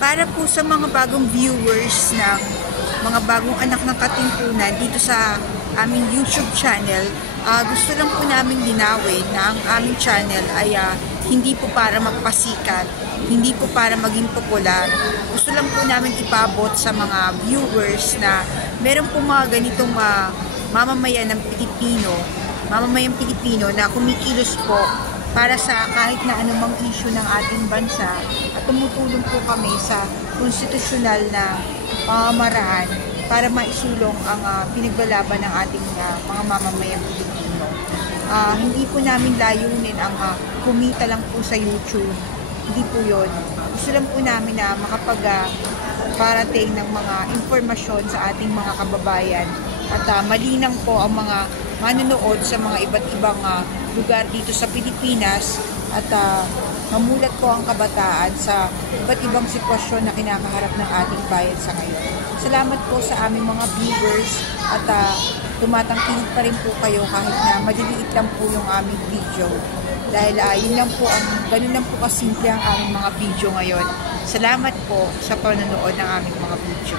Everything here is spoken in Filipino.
Para po sa mga bagong viewers ng mga bagong anak ng Katimpunan dito sa aming YouTube channel, gusto lang po namin linawin na ang aming channel ay hindi po para magpasikat, hindi po para maging popular. Gusto lang po namin ipabot sa mga viewers na meron po mga ganitong mamamayan ng mamamayang Pilipino na kumikilos po para sa kahit na anumang issue ng ating bansa at tumutulong po kami sa konstitusyonal na pamamaraan para maisulong ang pinaglalaban ng ating mga mamamayang Pilipino. Hindi po namin layunin ang kumita lang po sa YouTube. Hindi po yun. Gusto lang po namin na makapag-parating ng mga informasyon sa ating mga kababayan at malinang po ang mga manonood sa mga iba't ibang lugar dito sa Pilipinas at mamulat po ang kabataan sa iba't ibang sitwasyon na kinakaharap ng ating bayan sa ngayon. Salamat po sa aming mga viewers at tumatangkilik pa rin po kayo kahit na maliliit lang po yung aming video. Dahil ganun lang po kasimple ang aming mga video ngayon. Salamat po sa panonood ng aming mga video.